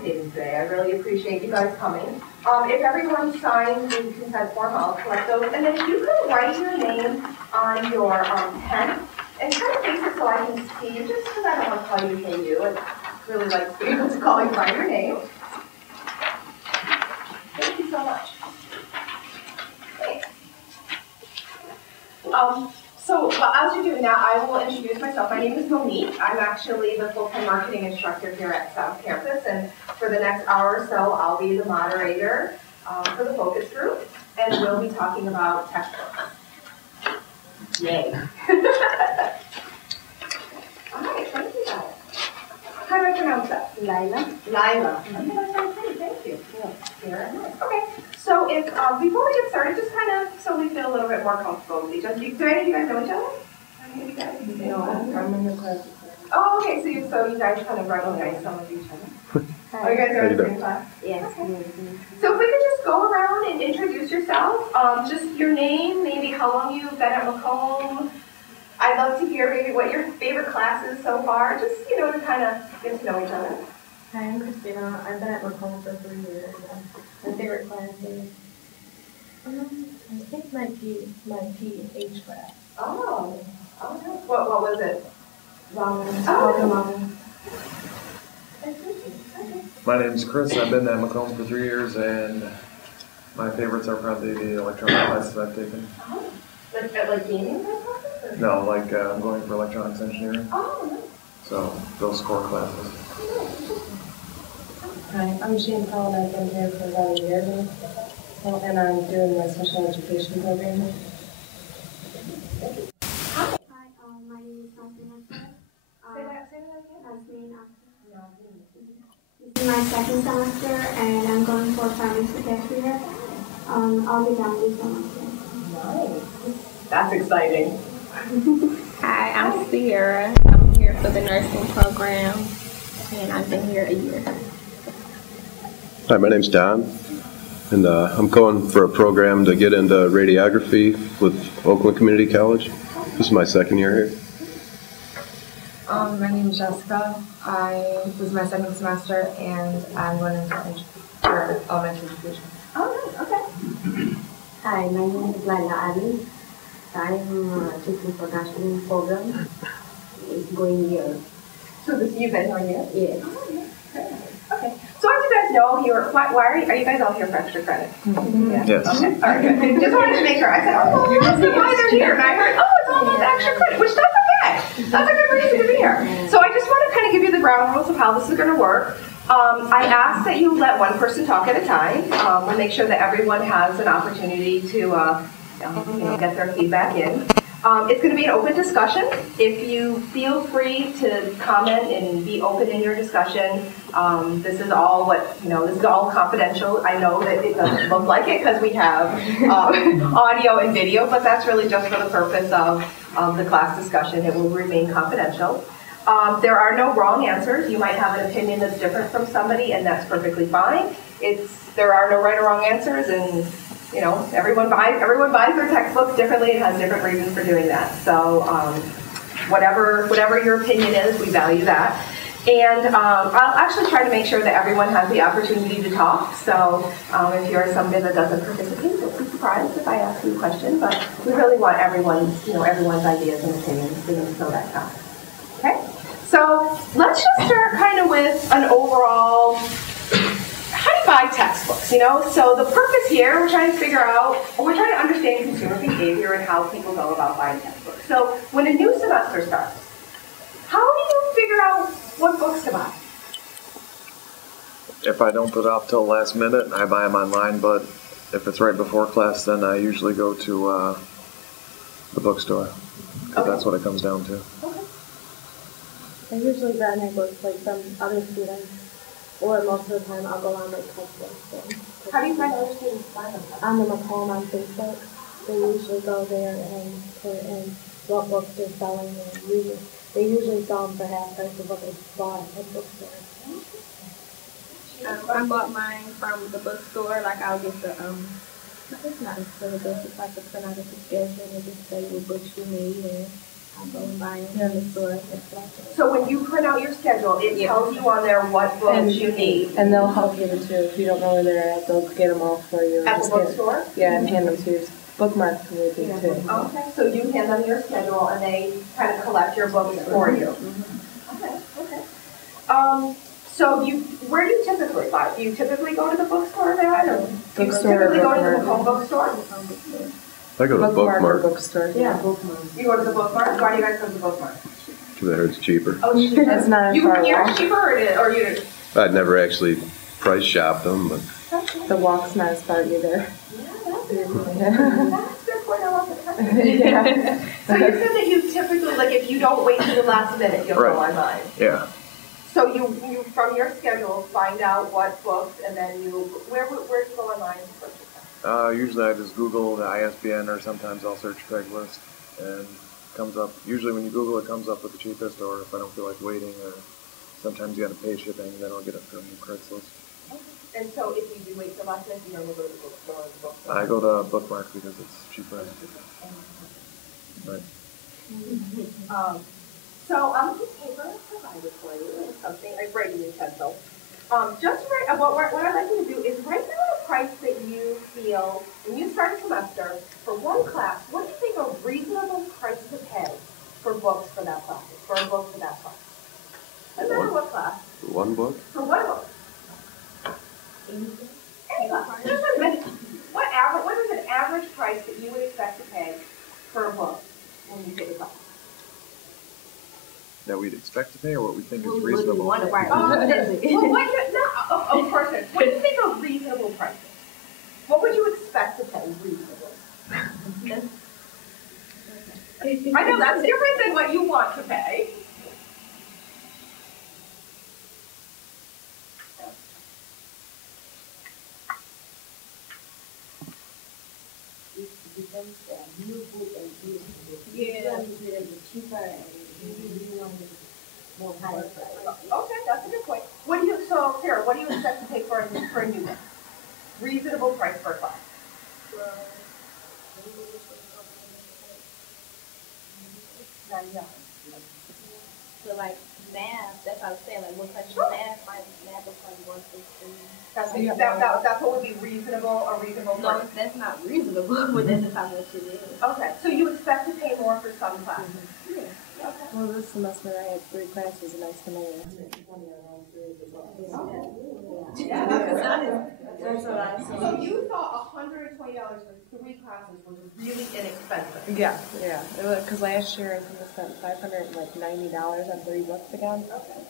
participating today. I really appreciate you guys coming. If everyone signs the consent form, I'll collect those. And then if you could write your name on your pen and kind of face it so I can see you, just because I don't want to call you hey you. I'd really like to be able to call you by your name. Thank you so much. Thanks. So as you're doing that, I will introduce myself. My name is Monique. I'm actually the full-time marketing instructor here at South Campus, and for the next hour or so, I'll be the moderator for the focus group, and we'll be talking about textbooks. Yay. All right, thank you guys. How do I pronounce that? Lila. Lila. Okay, that's very pretty, thank you. Very nice. Okay, so if before we get started, just kind of so we feel a little bit more comfortable with each other. Do any of you guys know each other? Any of you guys? No, I'm in the class. Oh, okay, so you guys kind of recognize some of each other. Oh, you guys are in the same class? Yes. Okay. So if we could just go around and introduce yourself, just your name, maybe how long you've been at Macomb. I'd love to hear maybe what your favorite class is so far, just, to kind of get to know each other. Hi, I'm Christina. I've been at Macomb for 3 years. My favorite class is, I think my PH class. Oh, okay. What was it? Ramen. Oh. My name's Chris. I've been at Macomb for 3 years, and my favorites are probably the electronic classes I've taken. Oh. Like gaming classes? No, like I'm going for electronics engineering. Oh, nice. So those core classes. Hi, I'm Shane Paul, and I've been here for about a year now, and I'm doing my special education program. Hi, my name is Martina. Say that again. That's me. This is my second semester, and I'm going for primary second year. I'll be done this semester. Nice. That's exciting. Hi, I'm Sierra. I'm here for the nursing program, and I've been here a year. Hi, my name's Don, and I'm going for a program to get into radiography with Oakland Community College. This is my second year here. My name is Jessica. This is my second semester, and I'm going into elementary education. Oh, nice. Okay. Hi, my name is Laila Ali. I'm teaching production program. It's going here. So you've been here a year? Yes. Oh, yeah. Very nice. Okay. So as you guys know, why are you guys all here for extra credit? Mm-hmm. Yeah? Yes. Okay. All right, good. Just wanted to make sure. I said, oh, well, that's why they're here. And I heard, oh, it's all about the extra credit, which that's okay. That's a good reason to be here. So I just want to kind of give you the ground rules of how this is going to work. I ask that you let one person talk at a time. We'll make sure that everyone has an opportunity to get their feedback in. It's going to be an open discussion. If you feel free to comment and be open in your discussion, this is all this is all confidential. I know that it doesn't look like it because we have audio and video, but that's really just for the purpose of the class discussion. It will remain confidential. There are no wrong answers. You might have an opinion that's different from somebody, and that's perfectly fine. There are no right or wrong answers, and everyone buys their textbooks differently and has different reasons for doing that. So whatever your opinion is, we value that. And I'll actually try to make sure that everyone has the opportunity to talk. So if you're somebody that doesn't participate, don't be surprised if I ask you a question. But we really want everyone's ideas and opinions so that counts. Okay? So let's just start kind of with an overall, how do you buy textbooks, So the purpose here, we're trying to understand consumer behavior and how people go about buying textbooks. So when a new semester starts, how do you figure out what books to buy? If I don't put it off till the last minute, I buy them online, but if it's right before class, then I usually go to the bookstore. Okay. That's what it comes down to. Okay. I usually grab my books from other students, or most of the time I'll go on textbooks. So. How do you find other students buy them? On the Macomb on Facebook, they usually go there and put in what books they're selling, and they usually sell them for half price of what they bought at bookstores. I bought mine from the bookstore. Like I'll get the It's not necessarily books, it's like the print out of the schedule and just say what books you need, and I go and buy them in the store. So when you print out your schedule, it tells you on there what books you need. And they'll help you too. If you don't know where they're at, they'll get them all for you. At the bookstore? Yeah, and hand them to you. Bookmark them with you too. Okay, so you hand them your schedule and they kind of collect your books for you. Okay, okay. So where do you typically buy? Do you typically go to the bookstore then? Or do you typically go to the home bookstore? I go to Bookmark. Bookstore. Yeah, bookmark. You go to the bookmark? Why do you guys go to the bookmark? Because I heard it's cheaper. Oh, it's cheaper. It's not You far hear off. it's cheaper or you? I'd never actually price shopped them, but The walk's not as far either. That's a good point. I love it. Yeah. So you said that you typically, like, if you don't wait till the last minute, you'll go online. Yeah. So you from your schedule find out what books, and then where do you go online to purchase them? Usually I just Google the ISBN, or sometimes I'll search Craigslist, and it comes up. Usually when you Google, it comes up with the cheapest, or if I don't feel like waiting, or sometimes you got to pay shipping, then I'll get it from Craigslist. And so if you do wait till last minute, you don't go to the bookstore or the bookstore? I go to Bookmark because it's cheaper. Right. So on this paper I provided for you is something, I write in utensil. Just write, what I'd like you to do is write down a price that you feel, when you start a semester, for one class, what do you think a reasonable price to pay for books for that class, for a book for that class? Doesn't matter what class. one book? For one book. Any class. Just a minute. What is an average price that you would expect to pay for a book when you take a class? That we'd expect to pay, or what we think is reasonable? Well, of course, what do you think a reasonable price is? What would you expect to pay reasonably? I know that's different than what you want to pay. New book and used book. Yeah. One is a little bit cheaper and new one is more higher price. Okay, that's a good point. So Sarah, what do you expect to pay for a new book? Reasonable price for a class. So like math, that's what I was saying, like what question math is probably $150. That's what would be reasonable, a reasonable No, price. that's not reasonable, but that's just how much it is. Okay, so you expect to pay more for some classes. Okay. Well, this semester I had 3 classes and I spent only Yeah, that's a lot. So you thought $120 for 3 classes was really inexpensive. Yeah, because last year I think I spent $590 on 3 books again. Okay.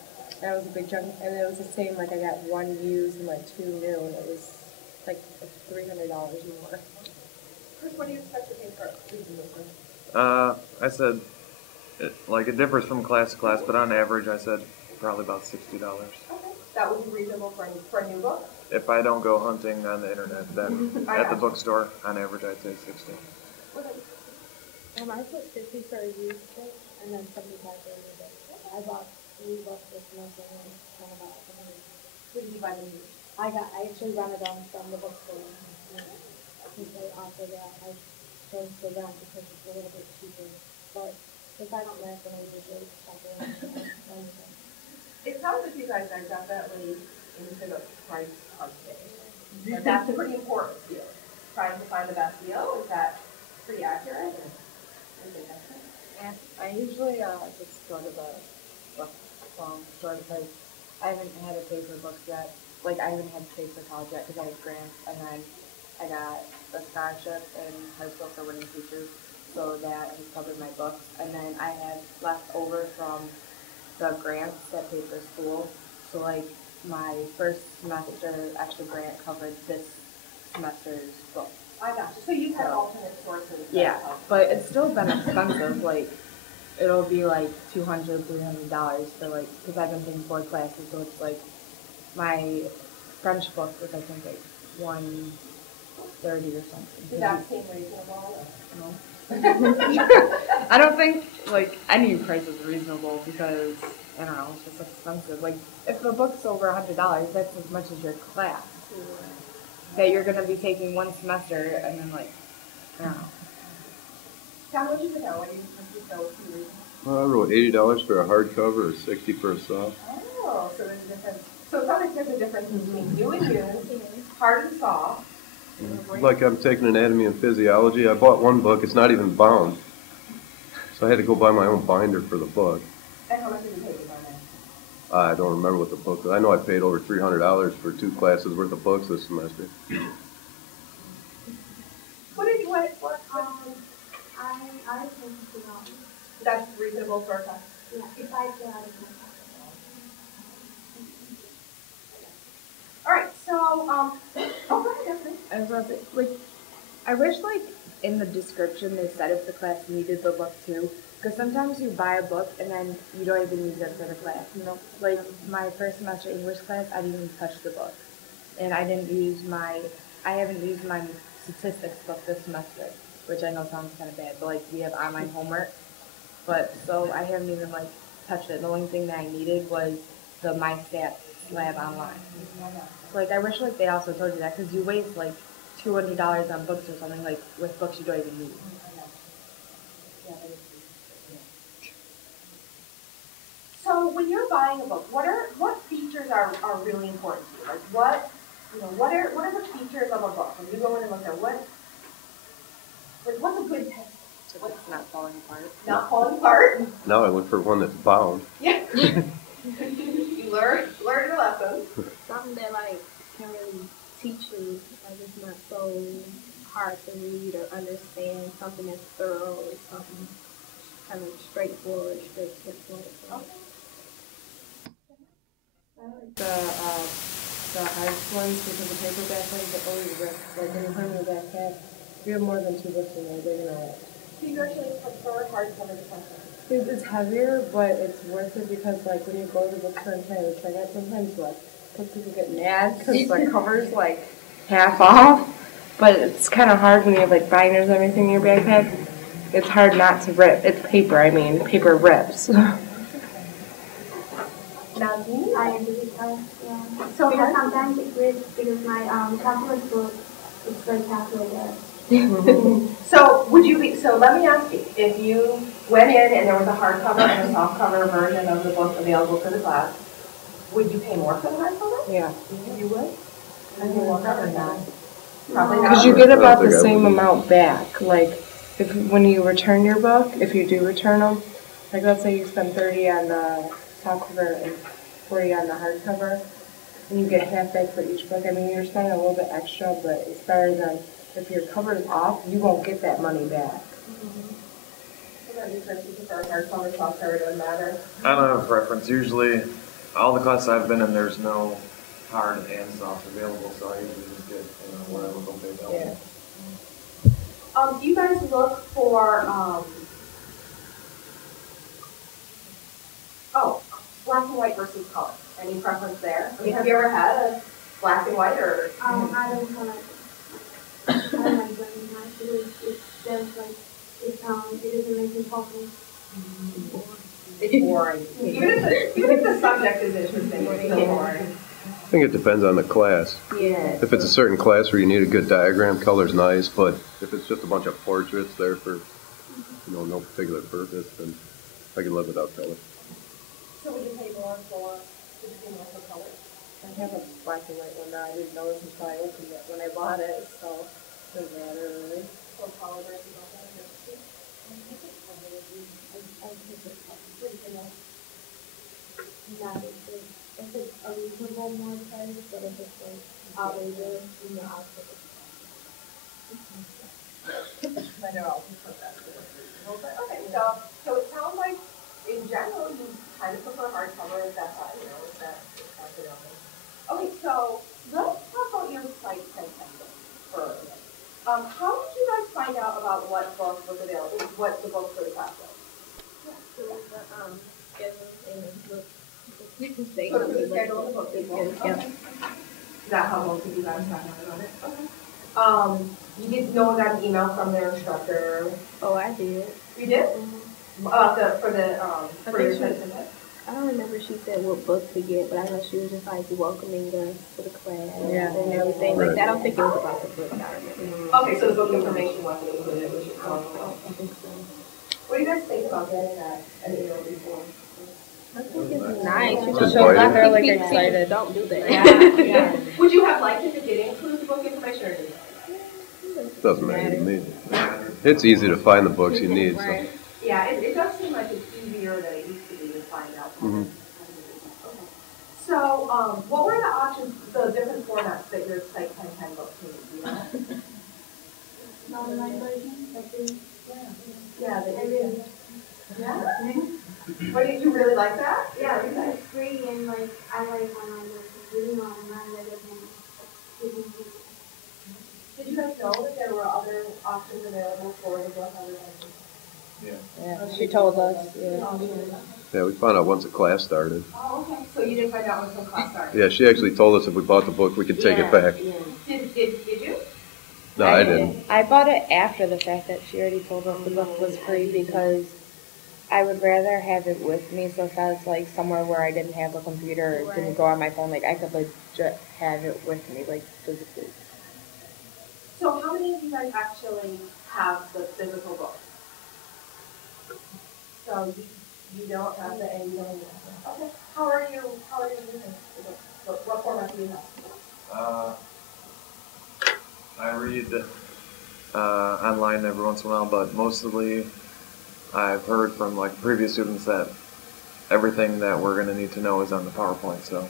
That was a big chunk, and it was the same. Like I got 1 used and like 2 new, and it was like $300 more. Chris, what do you expect to pay for reasonable? I said, it differs from class to class, but on average, I said probably about $60. Okay, that would be reasonable for a new book. If I don't go hunting on the internet, then at the bookstore, on average, I'd say 60. I put 50 for a used book, and then 75 for a new book. I bought 3 books this semester, and I bought something. What did you buy the new? I actually rented them from the bookstore. Since they offer that, I chose to rent because it's a little bit cheaper. But if I don't rent, then I usually shop around. It sounds like you guys are definitely into the price hunting. And that's pretty important to you. Trying to find the best deal, is that pretty accurate? Yeah, I usually just go to the book store because I haven't had to pay for books yet. Like, I haven't had to pay for college yet because I have grants, and then I got a scholarship in high school for working teachers, so that has covered my books. And then I had left over from the grants that paid for school, so like my first semester extra grant covered this semester's book. I got you. So you've had alternate sources. Yeah, but it's still been expensive. Like, it'll be like $200, $300 for like, because I've been taking 4 classes, so it's like my French book was I think like $130 or something. Did that seem reasonable? No. I don't think like any price is reasonable because I don't know, it's just expensive. Like if the book's over $100, that's as much as your class that you're gonna be taking one semester, and then like I don't know. John, what did you put down? What did you read? Well, I wrote $80 for a hardcover or $60 for a soft. Oh, so there's a difference. So it sounds like there's a difference between you and you, hard and soft. Like I'm taking anatomy and physiology. I bought one book. It's not even bound. So I had to go buy my own binder for the book. And how much did you pay for that? I don't remember what the book was. I know I paid over $300 for 2 classes worth of books this semester. I think $2. That's reasonable for a class. Yeah, if I get out of my class. All right, so, oh, go ahead, Stephanie. I was about to, like, I wish, like, in the description they said if the class needed the book too, because sometimes you buy a book and then you don't even use it for the class, you know? Like, my first semester English class, I didn't even touch the book. And I haven't used my statistics book this semester, which I know sounds kind of bad, but, like, we have online homework. But, so I haven't even, like, touched it. The only thing that I needed was the My Stats lab online. So, like, I wish, like, they also told you that, because you waste, like, $200 on books or something, like, with books you don't even need. So when you're buying a book, what features are really important to you? Like what are the features of a book? When you go in and look at what's a good text? So it's not falling apart. Not falling apart. Now I look for one that's bound. Yeah. You learn your lesson. Something that like can really teach you, like it's not so hard to read or understand. Something that's thorough or something kind of straightforward, straight to the point. Okay. I like the hard ones because the paperback ones are always ripped. Like when you put them in the backpack, if you have more than 2 books in there, they're gonna. Do you actually prefer hardcover to softcover? It's heavier, but it's worth it because like when you go to the bookstore and try to check out, sometimes like people get mad because the cover's like half off. But it's kind of hard when you have like binders and everything in your backpack. It's hard not to rip. It's paper. I mean, paper rips. I am because so sometimes it rips because my calculus book is very calculated. So let me ask you, if you went in and there was a hardcover and a softcover version of the book available for the class, would you pay more for the hardcover? Yeah. You would? And you won't cover not. Probably not. Because you get about the same amount back. Like when you return your book, if you do return them, like let's say you spend $30 on the softcover and $40 on the hardcover, and you get half back for each book. I mean, you're spending a little bit extra, but it's better than if your cover is off, you won't get that money back. I don't have a preference. Usually, all the classes I've been in, there's no hard and soft available, so I usually just get whatever book they tell me. Do you guys look for black and white versus color? Any preference there? I mean, have you ever had a black and white or? I don't like black and white because it's just like it doesn't make me focus. It's boring. Even if the subject is interesting, it's still boring. I think it depends on the class. Yeah. If it's a certain class where you need a good diagram, color's nice, but if it's just a bunch of portraits there for no particular purpose, then I can live without color. So would you pay more for color? I have a black and white one now. I didn't notice until I opened it when I bought it, so it doesn't matter really. So color versus black and white? If it's a reasonable more price, but if it's like outrageous, I'll take it. I know I'll put that. Okay, so it sounds like in general you kind of prefer hardcover. Is that fine? Is that okay? So let's talk about your site testing for a minute. How did you guys find out about what book was available? What the book for the class was? So the schedule and the book. So the schedule and the book people. Okay. Is that how most of you guys found out about it? Okay. You didn't know got an email from their instructor. Oh, I did. You did? For your site test? I don't remember she said what book to get, but I know she was just like welcoming us to the class and everything like that. I don't think it was about the book. I remember. Okay, so the book information wasn't included, which is cool. I think so. What do you guys think about getting that at the early form? I think it's nice. You It's just show inviting. they're like excited. Don't do that. Yeah. Would you have liked if it did include the book information or didn't? Doesn't matter to me. It's easy to find the books you need. So. Right. Yeah, it does seem like it's easier than it used to be to find out. Mhm. Okay. So, what were the options, the different formats that your site can book to? Do you know? Online version, like the Yeah, I really, yeah. What did you really like that? yeah, it's free and like I like online version, reading online rather than reading books. Did you guys know that there were other options available for the book other than? Yeah, she told us. Yeah. Yeah, we found out once the class started. Oh, okay. So you didn't find out when some class started? Yeah, she actually told us if we bought the book, we could take it back. Did you? No, I didn't. I bought it after the fact that she already told us the book was free because I would rather have it with me. So if I was like somewhere where I didn't have a computer or didn't go on my phone, like I could legit have it with me, like physically. So how many of you guys actually have the physical book? So you don't have the and you don't have it. Okay. How are you using it? What format do you have? I read online every once in a while, but mostly I've heard from like previous students that everything that we're going to need to know is on the PowerPoint, so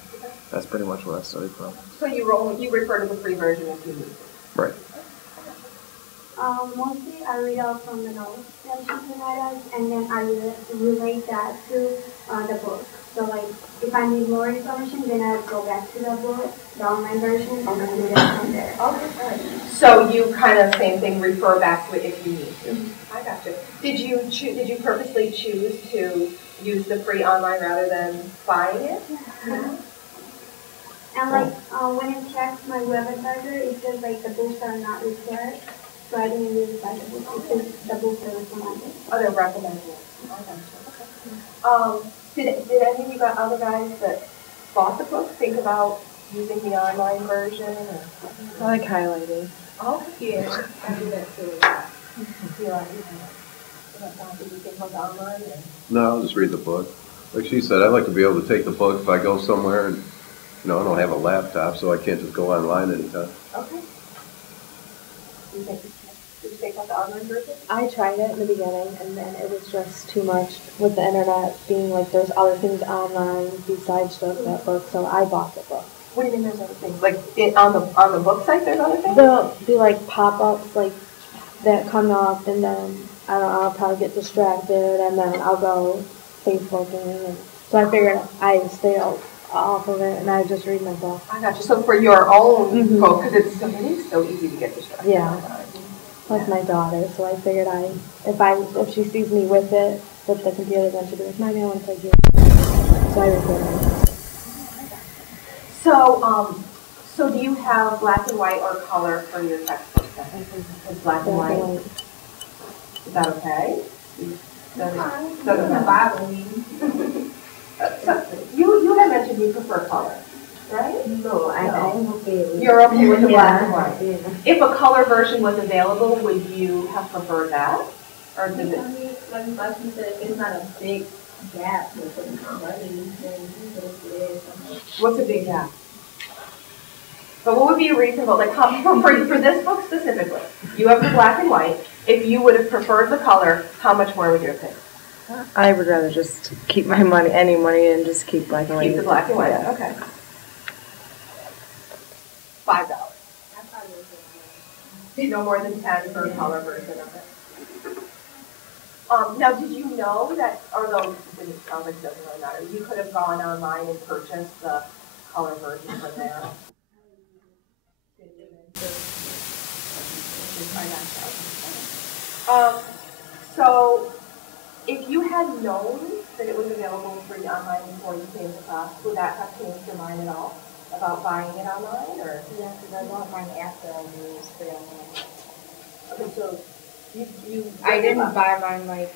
that's pretty much where I studied from. So you refer to the free version if you need to. Right. Mostly I read out from the notes that she provided us, and then I relate that to the book. So like, if I need more information, then I go back to the book, the online version, and then read it from there. Okay, all right. So you kind of same thing, refer back to it if you need to. I got you. Did you purposely choose to use the free online rather than buying it? Yeah. And like when it checks my web advisor, it says like the books are not required. So I didn't really buy the book. It says the books are recommended. Oh, they're recommended. Okay. Did any of you other guys that bought the book think about using the online version? Or? I like highlighting. Oh, Yeah, I do that too. yeah. Did you think about the online? Or? No, I'll just read the book. Like she said, I like to be able to take the book if I go somewhere and, I don't have a laptop, so I can't just go online anytime. Okay. Did you think about the online version? I tried it in the beginning, and then it was just too much with the internet being like there's other things online besides just that book, so I bought the book. What do you mean there's other things? Like on the book site there's other things? There'll be like pop-ups like that come up, and then I don't know, I'll probably get distracted, and then I'll go Facebooking, and so I figured I stay off of it, and I just read my book. I got you. So for your own book, because it is so easy to get distracted. Yeah. With my daughter, so I figured if she sees me with it, with the computer, then she'll be like, Mommy, I want to play games. So I recorded it. So do you have black and white or color for your textbook? It's black and white. Is that okay? Doesn't bother me. So you had mentioned you prefer color, right? No, I'm okay with You're okay with the black and white. Yeah. If a color version was available, would you have preferred that? Or does it? Like you said, if it's not a big gap with the money, then What's a big gap? But what would be a reasonable, like for this book specifically, you have the black and white. If you would have preferred the color, how much more would you have paid? I would rather just keep my money, any money, and just keep black and white. Keep the black and white, Yeah. okay. $5. No more than 10 for a color version of it. Now, did you know that, although it sounds like it doesn't really matter, you could have gone online and purchased the color version from there? So, if you had known that it was available free online before you came to class, would that have changed your mind at all about buying it online, or? Yeah, because I bought mine after I knew it was free online. Okay, so I didn't buy mine like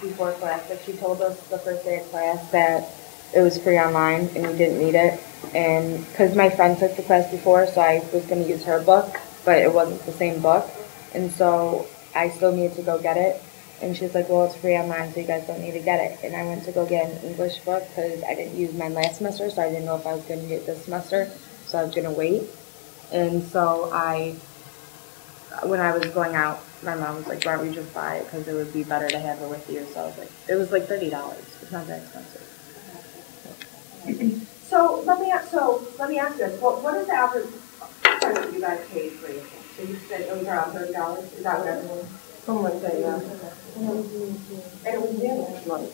before class, but she told us the first day of class that it was free online and we didn't need it. And because my friend took the class before, so I was going to use her book, but it wasn't the same book. And so I still needed to go get it. And she was like, well, it's free online, so you guys don't need to get it. And I went to go get an English book because I didn't use mine last semester, so I didn't know if I was going to get it this semester. So I was going to wait. And so when I was going out, my mom was like, why don't we just buy it? Because it would be better to have it with you. So I was like, it was like $30. It's not that expensive. So let me ask this. What is the average price that you guys paid for your book? So you said it was around $30. Is that what everyone? Something like that, yeah. And it was new.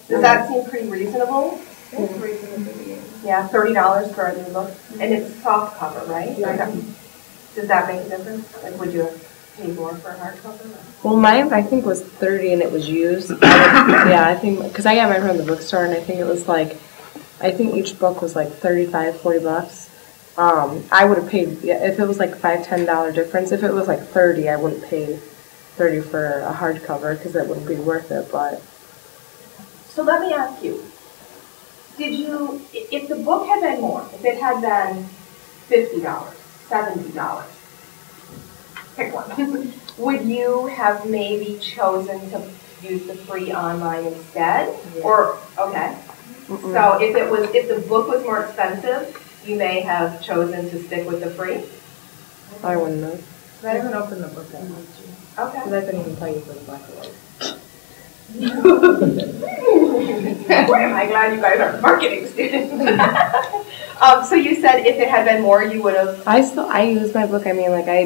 Does that seem pretty reasonable? It's reasonable. Yeah, $30 for a new book, and it's soft cover, right? Yeah. Does that make a difference? Like, would you pay more for a hardcover? Well, mine I think was 30 and it was used. I think because I got mine from the bookstore and I think it was like, I think each book was like $35-40. I would have paid if it was like $5-10 difference. If it was like 30, I wouldn't pay 30 for a hardcover because it wouldn't be worth it. But so let me ask you: did you, if the book had been more, if it had been $50, $70, pick one, would you have maybe chosen to use the free online instead? Yeah. Or okay. Mm-mm. So if the book was more expensive, you may have chosen to stick with the free? I wouldn't know. I haven't opened the book that much. Okay. Because I couldn't even tell you for the black and white. Boy, am I glad you guys are marketing students. So you said if it had been more, you would have. I use my book. I mean, like I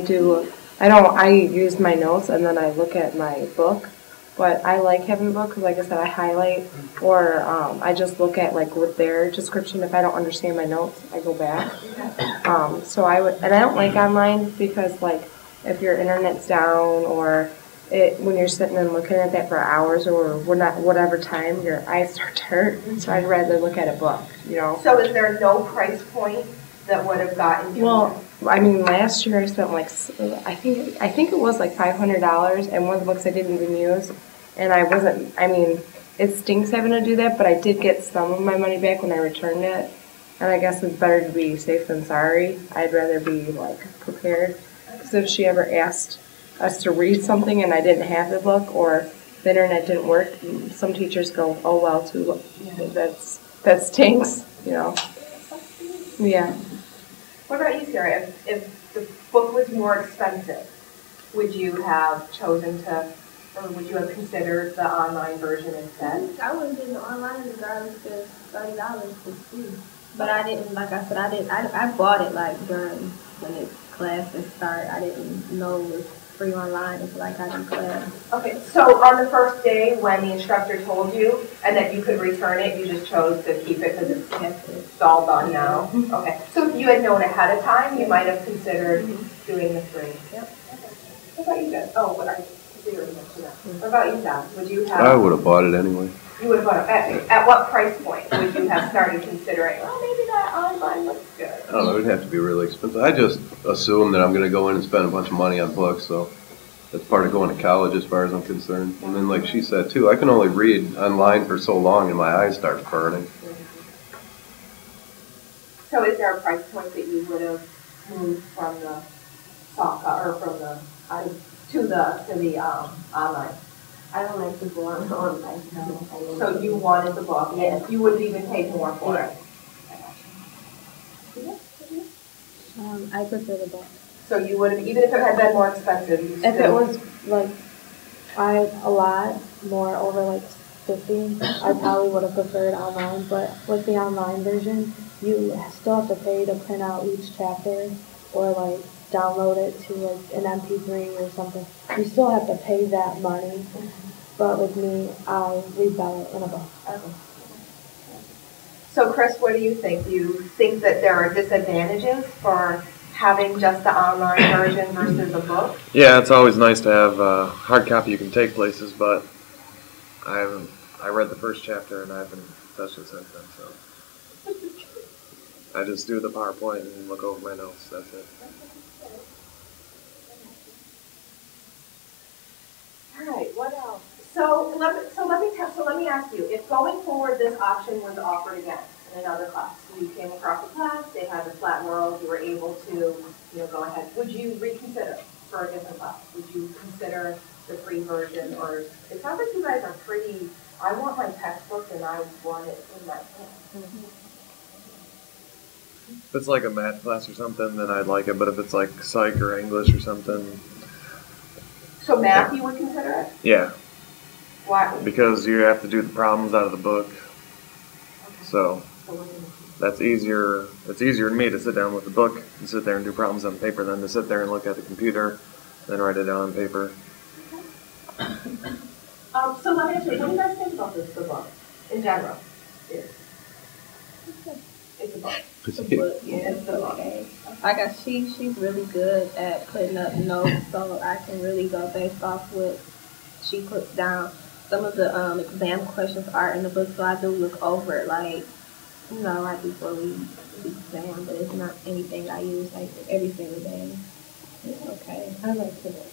use my notes and then I look at my book. But I like having the book because, like I said, I highlight or I just look at like with their description. If I don't understand my notes, I go back. So I would, and I don't like online because like if your internet's down or when you're sitting and looking at that for hours or whatever time, your eyes start to hurt. So I'd rather look at a book, you know. So is there no price point that would have gotten you? Well, I mean, last year I spent like I think it was like $500, and one of the books I didn't even use, and I wasn't. I mean, it stinks having to do that, but I did get some of my money back when I returned it, and I guess it's better to be safe than sorry. I'd rather be like prepared, because if she ever asked us to read something and I didn't have the book or the internet didn't work, some teachers go, "Oh well, too. That stinks," you know. Yeah. What about you, Sarah? If the book was more expensive, would you have chosen to, or would you have considered the online version instead? I wouldn't do the online regardless because $30 was free. But I didn't, like I said, I bought it like during when the classes started. I didn't know it was free online until I got in class. Okay, so on the first day when the instructor told you and that you could return it, you just chose to keep it because it's all done now? Okay, so if you had known ahead of time, you might have considered doing the free. Yep. What about you, Jen? Oh, what are you? What about you, Sam? Would you have? I would have bought it anyway. You would have bought it. At what price point would you have started considering, oh, maybe that online looks good? I don't know, it would have to be really expensive. I just assume that I'm going to go in and spend a bunch of money on books, so that's part of going to college as far as I'm concerned. And then like she said too, I can only read online for so long and my eyes start burning. So is there a price point that you would have moved from the soft or from the to the online? I don't like to go on online. So you wanted the book? Yes. You wouldn't even pay more for it? I prefer the book. So you would have, even if it had been more expensive, you still... If it was like a lot more over like 50, I probably would have preferred online. But with the online version, you still have to pay to print out each chapter or like download it to like an MP3 or something. You still have to pay that money. But with me, I read better in a book. Okay. So Chris, what do you think? Do you think that there are disadvantages for having just the online version versus a book? Yeah, it's always nice to have a hard copy you can take places, but I read the first chapter and I haven't touched it since then, so I just do the PowerPoint and look over my notes, that's it. All right, what else? So let me ask you, if going forward this option was offered again, in another class. So you came across a class, they had a flat world, you were able to, go ahead. Would you reconsider for a different class? Would you consider the free version, or it sounds like you guys are pretty, I want my textbook and I want it in my hand. If it's like a math class or something, then I'd like it. But if it's like psych or English or something, So math, you would consider it? yeah, Why? because you have to do the problems out of the book. So that's easier. It's easier to me to sit down with the book and sit there and do problems on paper than to sit there and look at the computer, then write it down on paper. So let me ask you, what do you guys think about the book in general? It's a book. It's a book, yeah, it's a book. Like she's really good at putting up notes, so I can really go based off what she puts down. Some of the exam questions are in the book, so I do look over it, like, right before we exam, but it's not anything I use like every single day. It's okay. I like the book.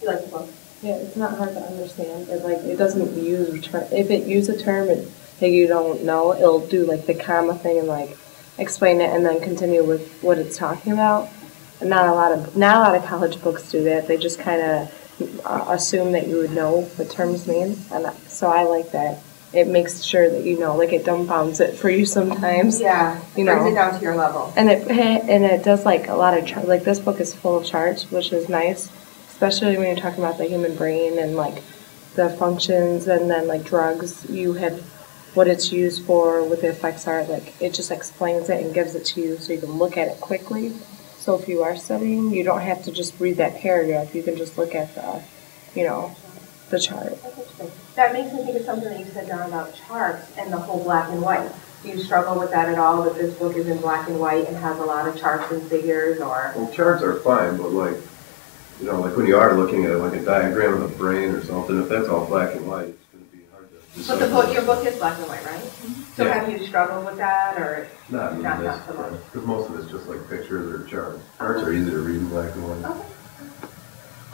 You like the book? Yeah, it's not hard to understand. It doesn't use a term. If it uses a term that you don't know, it'll do like the comma thing and like explain it and then continue with what it's talking about. And not a lot of college books do that. They just kind of assume that you would know what terms mean, and so I like that. It makes sure that you know, like it dumbfounds it for you sometimes. Yeah, it brings it down to your level. And it does like a lot of like this book is full of charts, which is nice, especially when you're talking about the human brain and like the functions, and then like drugs. You have what it's used for, what the effects are. Like it just explains it and gives it to you, so you can look at it quickly. So if you are studying, you don't have to just read that paragraph. You can just look at the chart. That makes me think of something that you said, John, about charts and the whole black and white. Do you struggle with that at all, that this book is in black and white and has a lot of charts and figures, or? Well, charts are fine, but like when you are looking at like a diagram of the brain or something, if that's all black and white, it's going to be hard to decipher. But your book is black and white, right? Mm-hmm. So yeah. Have you struggled with that, or? Not so much. Because most of it's just like pictures or charts. Charts are easy to read in black and white. Okay.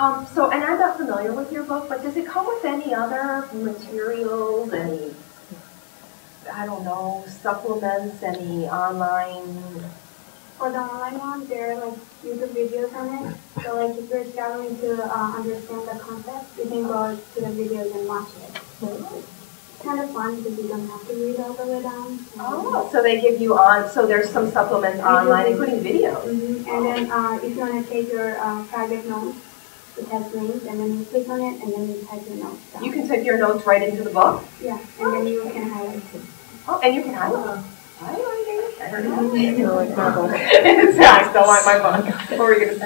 And I'm not familiar with your book, but does it come with any other materials, any, I don't know, supplements, any online? For the online one, there are like YouTube videos on it. So like if you're struggling to understand the concept, you can go to the videos and watch it. So it's kind of fun because you don't have to read all the way down. Oh, so they give you so there's some supplements online, including videos. Mm-hmm. And then if you want to take your private notes, it has links, and then you click on it, and then you type your notes down. You can type your notes right into the book? Yeah, and then you can highlight it. Oh, and you can highlight it. I heard it. I like my book. I still like my book. What were you going to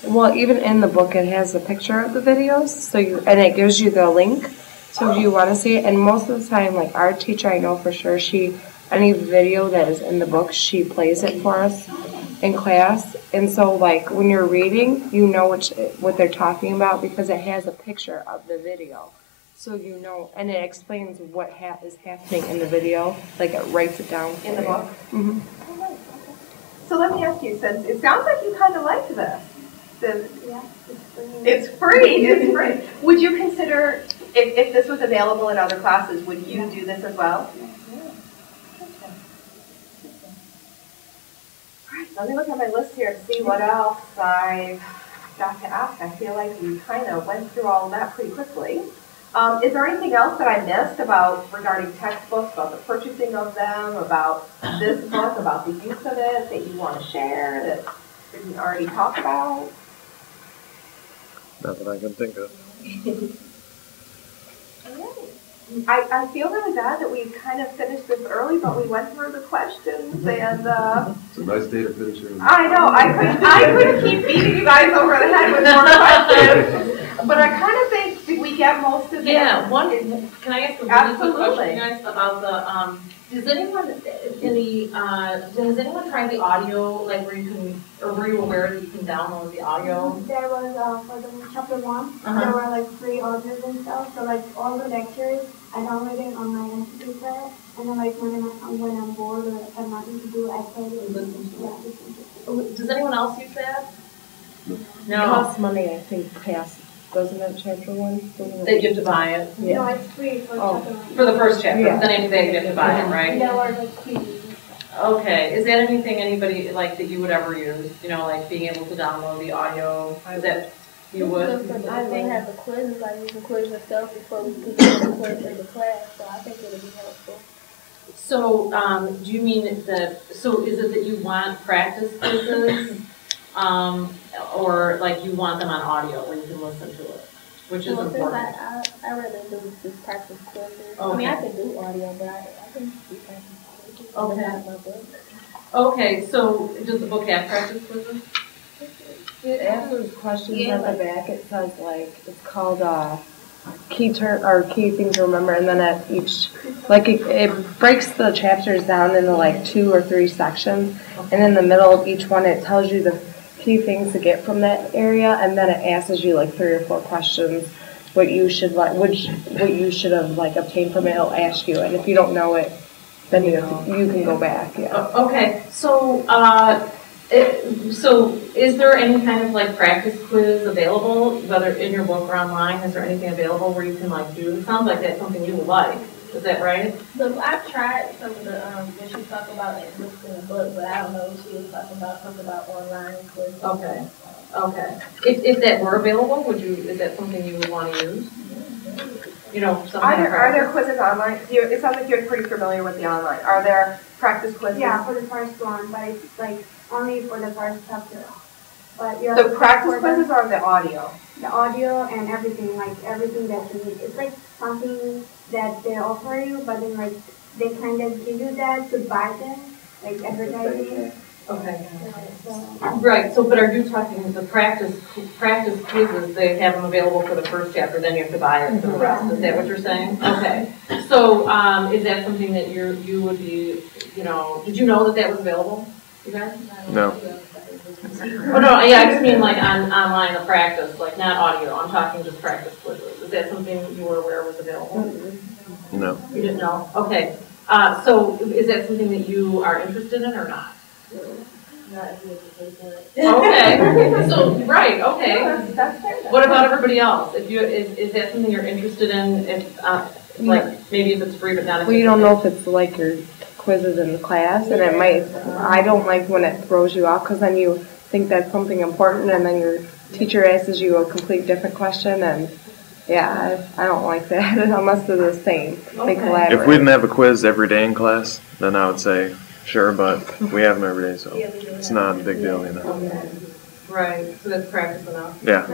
say? Well, even in the book, it has a picture of the videos, and it gives you the link. So if you want to see it, and most of the time, like our teacher, I know for sure, any video that is in the book, she plays it for us in class. And so, like, when you're reading, you know what they're talking about because it has a picture of the video. So you know, and it explains what is happening in the video. Like, it writes it down in the book? Mm-hmm. So let me ask you, since it sounds like you kind of liked this. Yeah, it's free. It's free. Would you consider, if this was available in other classes, would you do this as well? Let me look at my list here to see what else I've got to ask. I feel like we kind of went through all of that pretty quickly. Is there anything else that I missed regarding textbooks, about the purchasing of them, about this book, about the use of it that you want to share that we didn't already talk about? Not that I can think of. I feel really bad that we kind of finished this early, but we went through the questions and It's a nice day to finish it. I know, I couldn't keep beating you guys over the head with more questions. But I kind of think, did we get most of it? Yeah, can I ask a really quick question, guys, about the, has anyone tried the audio, like were you aware that you can download the audio? There was, for the chapter 1, there were like free audios and stuff, so like all the lectures, I downloaded on my MP3 player, and then like when I'm bored or have nothing to do, I play it and listen to it. Does anyone else use that? No. It costs money, I think, doesn't it, chapter 1? They have to buy it? Yeah. No, it's free for chapter 1. For the first chapter, then they have to buy it, right? There were like previews and Okay, is that anything anybody, like, that you would ever use? You know, like being able to download the audio? Is that, you would? They have the quizzes. I use the quiz myself before we put the quiz in the class, so I think it would be helpful. So, do you mean so is it that you want practice quizzes? Or like you want them on audio where you can listen to it, which is important? I rather do this practice quizzes. Okay. I mean, I could do audio, but I can do practice quizzes. Okay. My book. Okay, so does the book have practice quizzes? It answers questions at the back. It says like it's called key things to remember, and then at each it breaks the chapters down into like 2 or 3 sections, and in the middle of each one it tells you the key things to get from that area, and then it asks you like 3 or 4 questions what you should what you should have like obtained from it. It'll ask you, and if you don't know it, then you can go back. Yeah. Okay, so so is there any kind of like practice quiz available, whether in your book or online? Is there anything available where you can like do? It sounds like that's something you would like. Is that right? So I've tried some of the that she talked about in the book, but I don't know if she was talking about something about online quizzes. Okay. Okay. If that were available, is that something you would want to use? You know, Are there quizzes online? It sounds like you're pretty familiar with the online. Are there practice quizzes? Yeah, for the first one, but it's like only for the first chapter. But you The practice quizzes or the audio? The audio and everything, like everything that you need. It's like something that they offer you, but then like they kind of give you that to buy them, like advertising. Okay. So, Right. So, but are you talking the practice quizzes? They have them available for the first chapter, then you have to buy it for the rest. Is that what you're saying? Okay. So, is that something that you would be? You know, did you know that was available? You guys? No. Oh no, yeah, I just mean like online, the practice, like not audio. I'm talking just practice quizzes. Is that something you were aware was available? No. You didn't know? Okay. So is that something that you are interested in or not? Okay. So right. Okay. That's fair. What about everybody else? If is that something you're interested in? If like maybe if it's free but not. Well, you don't know if it's like your quizzes in the class, and it might. I don't like when it throws you off because then you think that's something important, and then your teacher asks you a complete different question, and yeah, I don't like that unless they're the same. They collaborate. If we didn't have a quiz every day in class, then I would say sure, but we have them every day, so it's not a big deal, you know. Okay. Right. So that's practice enough. Yeah.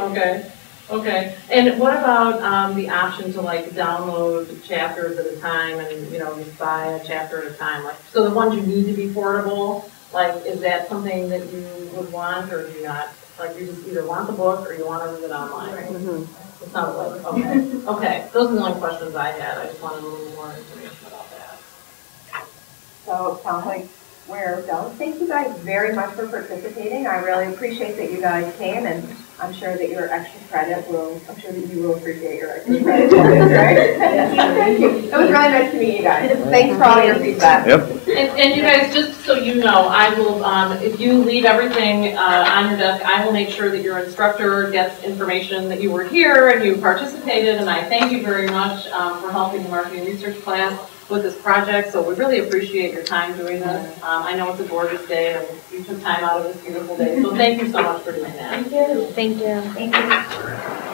Okay. Okay. And what about the option to like download chapters at a time and just buy a chapter at a time? Like, so the ones you need to be portable, like, is that something that you would want or do you not? Like, you just either want the book or you want to read it online. Right. Mm-hmm. It sounds like okay. Okay. Those are the only questions I had. I just wanted a little more information about that. So it sounds like we're done. Thank you guys very much for participating. I really appreciate that you guys came, and I'm sure that your extra credit I'm sure that you will appreciate your extra credit, right? Thank you. It was really nice to meet you guys. Thanks for all your feedback. Yep. And you guys, just so you know, I will, if you leave everything on your desk, I will make sure that your instructor gets information that you were here and you participated, and I thank you very much for helping the marketing research class with this project. So we really appreciate your time doing this. I know it's a gorgeous day and you took time out of this beautiful day. So thank you so much for doing that. Thank you. Thank you.